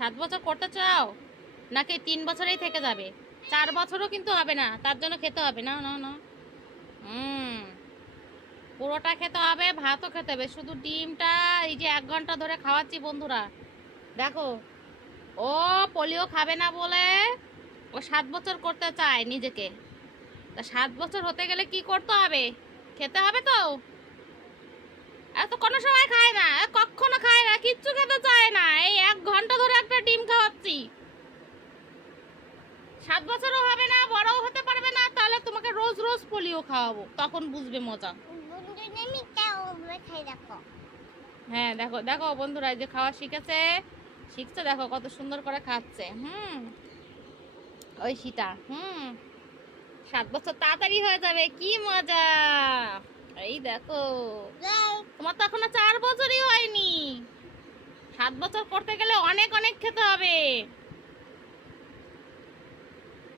7 বছর করতে চাও নাকি 3 বছরেই থেকে যাবে? 4 বছরও কিন্তু হবে না, তার জন্য খেতে হবে না, না না। হুম, পুরোটা খেতে হবে, ভাতও খেতে হবে, শুধু ডিমটা এই যে 1 ঘন্টা ধরে খাওয়াচ্ছি বন্ধুরা। দেখো, ও পোলিও খাবে না বলে ও 7 বছর করতে চায় নিজেকে। তা 7 বছর হতে গেলে কি করতে হবে? খেতে হবে তো। এত কোনো সময় খায় না, কখনো খায় না, কিচ্ছু খেতে চায় না, এই 1 ঘন্টা ধরে একটা ডিম খাওয়াচ্ছি। 7 বছরও হবে না, বড়ও হতে পারবে না, তাহলে তোমাকে রোজ রোজ পোলিও খাওয়াবো, তখন বুঝবে মজা। হ্যাঁ, দেখো দেখো বন্ধুরা, এই যে খাওয়া শিখেছে, শিখছে, দেখো কত সুন্দর করে খাচ্ছে। ওই সীতা 7 বছর তাড়াতাড়ি হয়ে যাবে, কি মজা। এই দেখো, তোমার তো এখনো 4 বছরই হয়নি। 7 বছর করতে গেলে অনেক অনেক খেতে হবে,